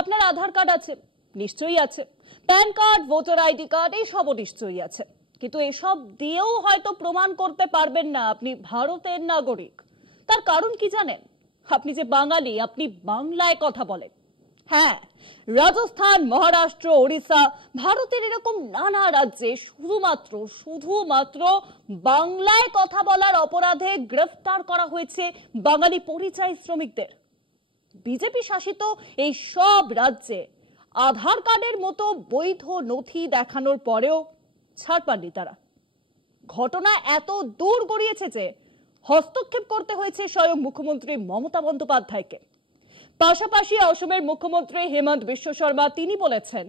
আপনার আধার কার্ড আছে, নিশ্চয়ই আছে, PAN card, voter ID card, এইসবও নিশ্চয়ই আছে, কিন্তু এসব দিয়েও হয়তো প্রমাণ করতে পারবেন না আপনি ভারতের নাগরিক। তার কারণ কি জানেন? আপনি যে বাঙালি, আপনি বাংলায় কথা বলেন। হ্যাঁ, রাজস্থান, মহারাষ্ট্র, ওড়িশা, ভারতের এরকম নানা রাজ্যে শুধুমাত্র বাংলায় কথা বলার অপরাধে গ্রেফতার করা হয়েছে বাঙালি পরিযায়ী শ্রমিকদের। বিজেপি শাসিত এই সব রাজ্যে আধার কার্ডের মতো বৈধ নথি দেখানোর পরেও ছাড় পাননি তারা। ঘটনা এত দূর গড়িয়েছে যে হস্তক্ষেপ করতে হয়েছে স্বয়ং মুখ্যমন্ত্রী মমতা বন্দ্যোপাধ্যায়কে। পাশাপাশি অসমের মুখ্যমন্ত্রী হেমন্ত বিশ্ব শর্মা তিনি বলেছেন,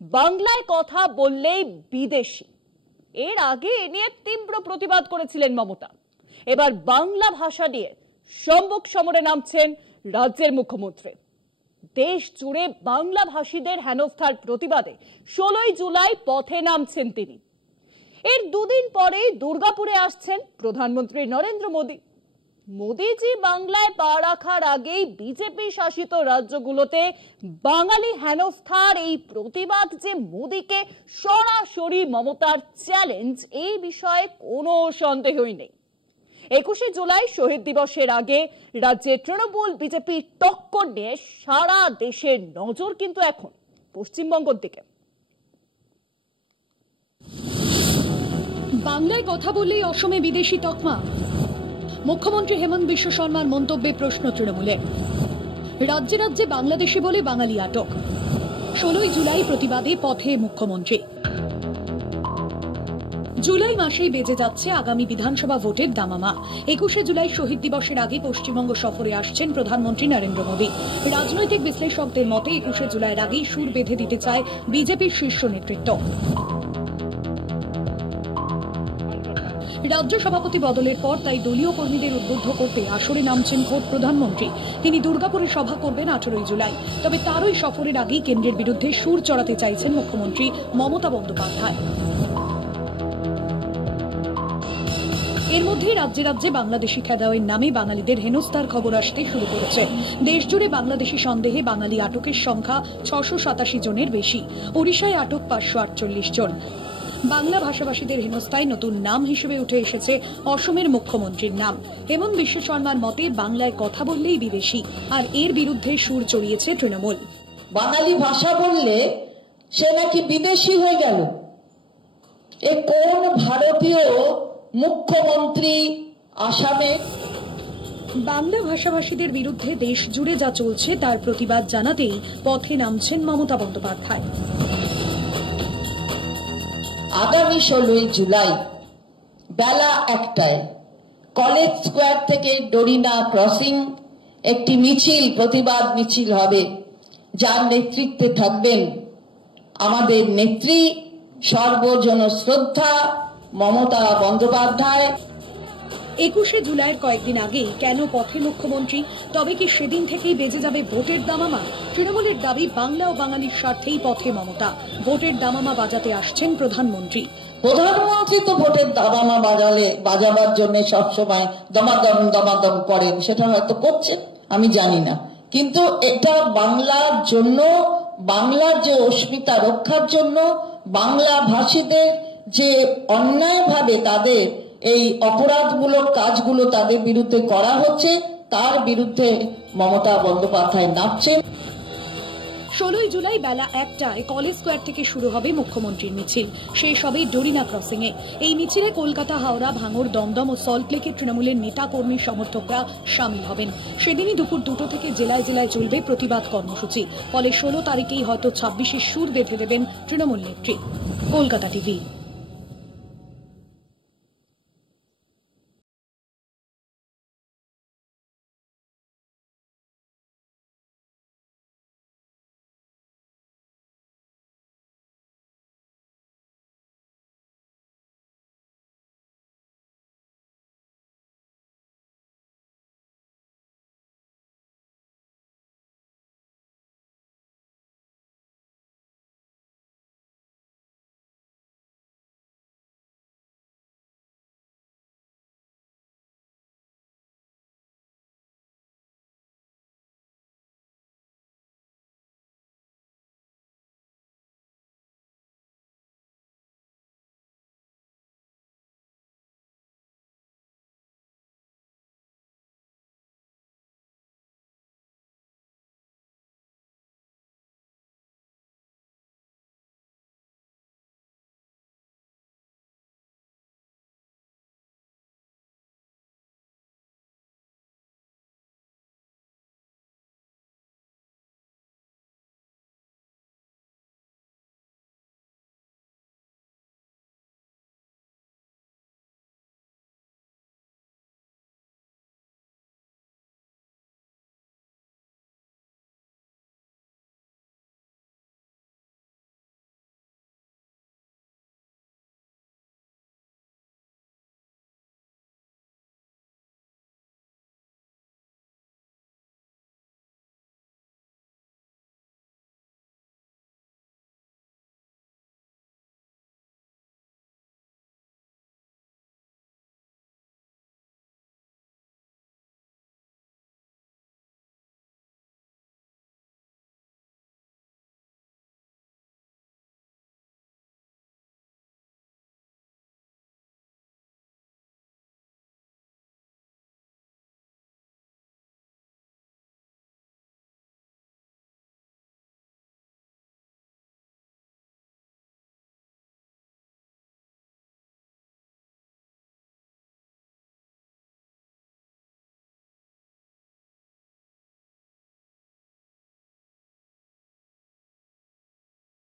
বাংলায় কথা বললেই বিদেশি। এর আগে এ নিয়ে তীব্র প্রতিবাদ করেছিলেন মমতা। এবার বাংলা ভাষা নিয়ে সম্মুখ সমরে নামছেন রাজ্যের মুখ্যমন্ত্রী। দেশ জুড়ে বাংলা ভাষীদের হেনস্থার প্রতিবাদে 16 জুলাই পথে নামছেন তিনি। এর দুদিন পরেই দুর্গাপুরে আসছেন প্রধানমন্ত্রী নরেন্দ্র মোদী। মোদীজি বাংলায় পা রাখার আগেই বিজেপি শাসিত রাজ্যগুলোতে বাঙালি হেনস্থার এই প্রতিবাদ যে মোদীকে সরাসরি মমতার চ্যালেঞ্জ, এই বিষয়ে কোনো সন্দেহই নেই। 21 জুলাই শহীদ দিবসের আগে রাজ্যে তৃণমূল বিজেপি টক্কর নিয়ে সারা দেশের নজর কিন্তু এখন পশ্চিমবঙ্গের দিকে। বাংলায় কথা বললেই অসমে বিদেশি তকমা, মুখ্যমন্ত্রী হেমন্ত বিশ্ব শর্মার মন্তব্যে প্রশ্ন তৃণমূলের। রাজ্যে রাজ্যে বাংলাদেশি বলে বাঙালি আটক। 16 জুলাই প্রতিবাদে পথে মুখ্যমন্ত্রী। জুলাই মাসেই বেজে যাচ্ছে আগামী বিধানসভা ভোটের দামামা। 21 জুলাই শহীদ দিবসের আগে পশ্চিমবঙ্গ সফরে আসছেন প্রধানমন্ত্রী নরেন্দ্র মোদী। রাজনৈতিক বিশ্লেষকদের মতে 21 জুলাইয়ের আগেই সুর বেঁধে দিতে চায় বিজেপির শীর্ষ নেতৃত্ব। রাজ্য সভাপতি বদলের পর তাই দলীয় কর্মীদের উদ্বুদ্ধ করতে আসরে নামছেন খোদ প্রধানমন্ত্রী। তিনি দুর্গাপুরে সভা করবেন 18 জুলাই। তবে তারই সফরের আগেই কেন্দ্রের বিরুদ্ধে সুর চড়াতে চাইছেন মুখ্যমন্ত্রী মমতা বন্দ্যোপাধ্যায়। এর মধ্যে রাজ্যে রাজ্যে বাংলাদেশি খেদাওয়ের নামে বাঙালিদের হেনস্থার খবর আসতে শুরু করেছে। দেশজুড়ে বাংলাদেশি সন্দেহে বাঙালি আটকের সংখ্যা 687 জনের বেশি। ওড়িশায় আটক 548 জন। বাংলা ভাষাভাষীদের হেনস্থায় নতুন নাম হিসেবে উঠে এসেছে অসমের মুখ্যমন্ত্রীর নাম। হেমন্ত বিশ্ব শর্মার মতে বাংলায় কথা বললেই বিদেশি, আর এর বিরুদ্ধে সুর চড়িয়েছে তৃণমূল। বাঙালি ভাষা বললে সে নাকি বিদেশি হয়ে গেল। এ কোন ভারতীয় মুখ্যমন্ত্রী আসামে? বাংলা ভাষাভাষীদের বিরুদ্ধে দেশ জুড়ে যা চলছে তার প্রতিবাদ জানাতেই পথে নামছেন মমতা বন্দ্যোপাধ্যায়। আগামী 16 জুলাই বেলা 1টায় কলেজ স্কোয়ার থেকে ডরিনা ক্রসিং একটি মিছিল, প্রতিবাদ মিছিল হবে, যার নেতৃত্বে থাকবেন আমাদের নেত্রী সর্বজন শ্রদ্ধা মমতা বন্দ্যোপাধ্যায়। 21 জুলাইয়ের কয়েকদিন আগেই কেন পথে মুখ্যমন্ত্রী? তবে কি সেদিন থেকেই বেজে যাবে ভোটের দামামা? তৃণমূলের দাবি বাংলা ও বাঙালির স্বার্থেই পথে মমতা। ভোটের দামামা বাজাতে আসছেন প্রধানমন্ত্রী। প্রধানমন্ত্রী তো ভোটের দামামা বাজাবার জন্য সবসময় দমাদম করেন, সেটা হয়তো করছেন, আমি জানি না, কিন্তু এটা বাংলার জন্য, বাংলার যে অস্মিতা রক্ষার জন্য, বাংলা ভাষীদের যে অন্যায়ভাবে তাদের এই অপরাধমূলক কাজগুলো তাদের বিরুদ্ধে করা হচ্ছে, তার বিরুদ্ধে মমতা বন্দ্যোপাধ্যায় নামছেন। 16 জুলাই বেলা 1টায় কলেজ স্কোয়ার থেকে শুরু হবে মুখ্যমন্ত্রীর মিছিল। শেষ হবে ডরিনা ক্রসিং এ। এই মিছিলে কলকাতা, হাওড়া, ভাঙড়, দমদম ও সল্টলেকের তৃণমূলের নেতা কর্মী সমর্থকরা সামিল হবেন। সেদিনই দুপুর 2টো থেকে জেলায় জেলায় চলবে প্রতিবাদ কর্মসূচি। ফলে 16 তারিখেই হয়তো 26-এর সুর বেঁধে দেবেন তৃণমূল নেত্রী। কলকাতা টিভি।